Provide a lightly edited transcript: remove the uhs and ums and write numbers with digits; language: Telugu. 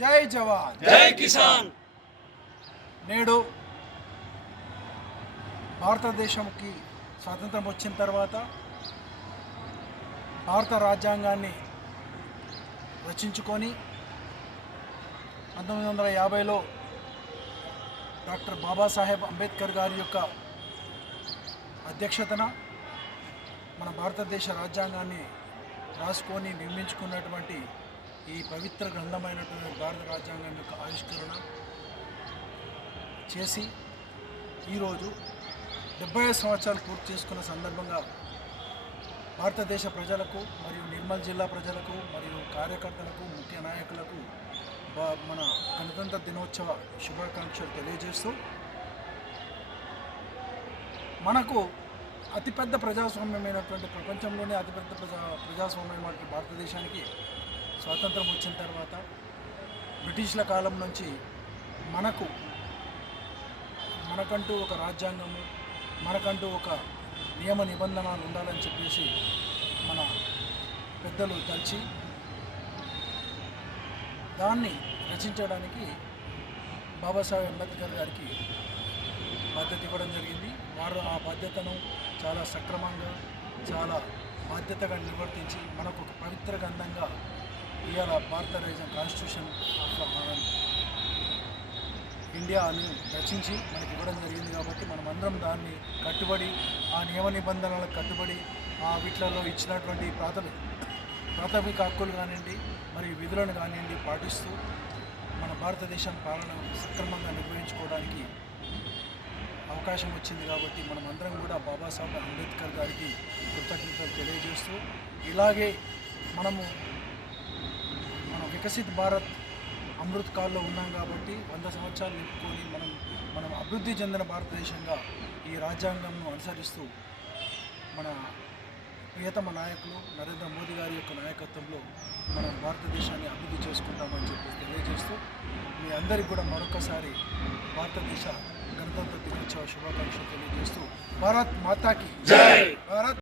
జై జవాన్ జై కిసాన్. నేడు భారతదేశంకి స్వాతంత్రం వచ్చిన తర్వాత భారత రాజ్యాంగాన్ని రచించుకొని 1950లో డాక్టర్ బాబాసాహెబ్ అంబేద్కర్ గారి యొక్క అధ్యక్షతన మన భారతదేశ రాజ్యాంగాన్ని రాసుకొని నిర్మించుకున్నటువంటి ఈ పవిత్ర గ్రంథమైనటువంటి భారత రాజ్యాంగం యొక్క ఆవిష్కరణ చేసి ఈరోజు 75 సంవత్సరాలు పూర్తి చేసుకున్న సందర్భంగా భారతదేశ ప్రజలకు మరియు నిర్మల్ జిల్లా ప్రజలకు మరియు కార్యకర్తలకు ముఖ్య నాయకులకు మన గణతంత్ర దినోత్సవ శుభాకాంక్షలు తెలియజేస్తూ మనకు అతిపెద్ద ప్రజాస్వామ్యమైనటువంటి ప్రపంచంలోనే అతిపెద్ద ప్రజాస్వామ్యమైనటువంటి భారతదేశానికి స్వాతంత్రం వచ్చిన తర్వాత బ్రిటిష్ల కాలం నుంచి మనకంటూ ఒక రాజ్యాంగము, మనకంటూ ఒక నియమ నిబంధనలు ఉండాలని చెప్పేసి మన పెద్దలు తలిచి దాన్ని రచించడానికి బాబాసాహెబ్ అంబేద్కర్ గారికి బాధ్యత ఇవ్వడం జరిగింది. వారు ఆ బాధ్యతను చాలా సక్రమంగా, చాలా బాధ్యతగా నిర్వర్తించి మనకు ఒక పవిత్ర గ్రంథంగా ఇవాళ భారతదేశ కాన్స్టిట్యూషన్ ఆఫ్ ఇండియా అని రచించి మనకి ఇవ్వడం జరిగింది. కాబట్టి మనం అందరం దాన్ని కట్టుబడి, ఆ నియమ నిబంధనలకు కట్టుబడి, ఆ వీటిలలో ఇచ్చినటువంటి ప్రాథమిక హక్కులు కానివ్వండి మరియు విధులను కానివ్వండి పాటిస్తూ మన భారతదేశం పాలన సక్రమంగా నిర్వహించుకోవడానికి అవకాశం వచ్చింది. కాబట్టి మనం అందరం కూడా బాబాసాహెబ్ అంబేద్కర్ గారికి కృతజ్ఞతలు తెలియజేస్తూ, ఇలాగే మన వికసిత్ భారత్ అమృత్ కాల్లో ఉన్నాం. కాబట్టి 100 సంవత్సరాలు నింపుకొని మనం అభివృద్ధి చెందిన భారతదేశంగా ఈ రాజ్యాంగంను అనుసరిస్తూ మన ప్రియతమ నాయకులు నరేంద్ర మోదీ గారి యొక్క నాయకత్వంలో మనం భారతదేశాన్ని అభివృద్ధి చేసుకుంటామని చెప్పి తెలియజేస్తూ, మీ అందరికీ కూడా మరొకసారి భారతదేశ గణతంత్ర దినోత్సవ శుభాకాంక్షలు తెలియజేస్తూ, భారత్ మాతాకి జై. భారత్